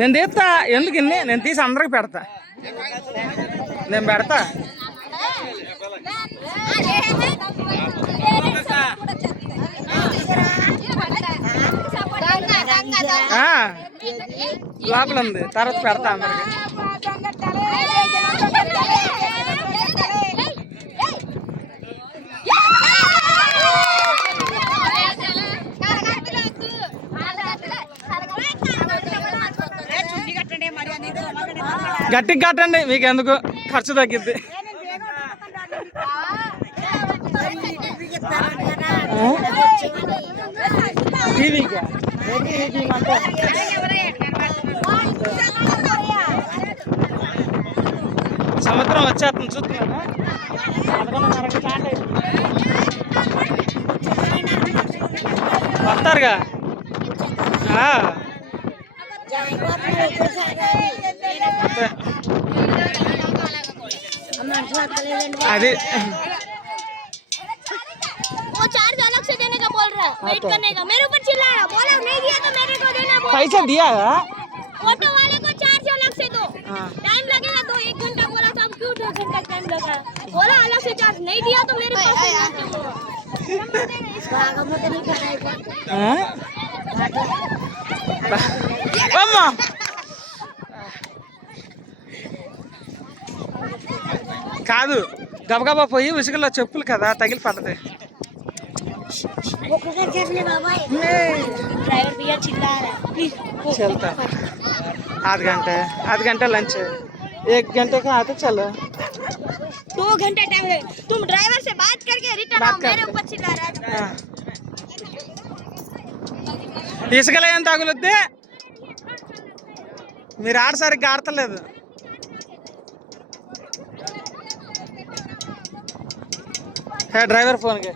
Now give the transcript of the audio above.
నేను తీస్తా, ఎందుకు ఇన్ని నేను తీసి అందరికి పెడతా, నేను పెడతా. లోపల ఉంది, తర్వాత పెడతా అందరికి. గట్టిగా కట్టండి, మీకు ఎందుకు ఖర్చు తగ్గిద్ది. సముద్రం వచ్చేస్తుంది చూస్తున్నాను. వస్తారుగా అది पैसा दिया है ऑटो वाले को 400 अलग से दो, टाइम लगेगा तो 1 घंटा बोला तो अब क्यों 2 घंटा टाइम लगा, बोला अलग से चार्ज नहीं दिया तो मेरे पास अम्मा కాదు గబగబా పోయి ఉసుగులో చెప్పులు కదా తగిలి పడతాయి. ड्राइवर भैया चिल्ला रहा है प्लीज चलता आध घंटा लंच 1 घंटे का आते चलो 2 घंटे टाइम है, तुम ड्राइवर से बात करके रिटर्न आओ, मेरे ऊपर चिल्ला रहा है. ఇసుకలో ఏం తగులుద్ది, మీరు ఆడసరిగ్గా ఆడతలేదు. డ్రైవర్ ఫోన్కి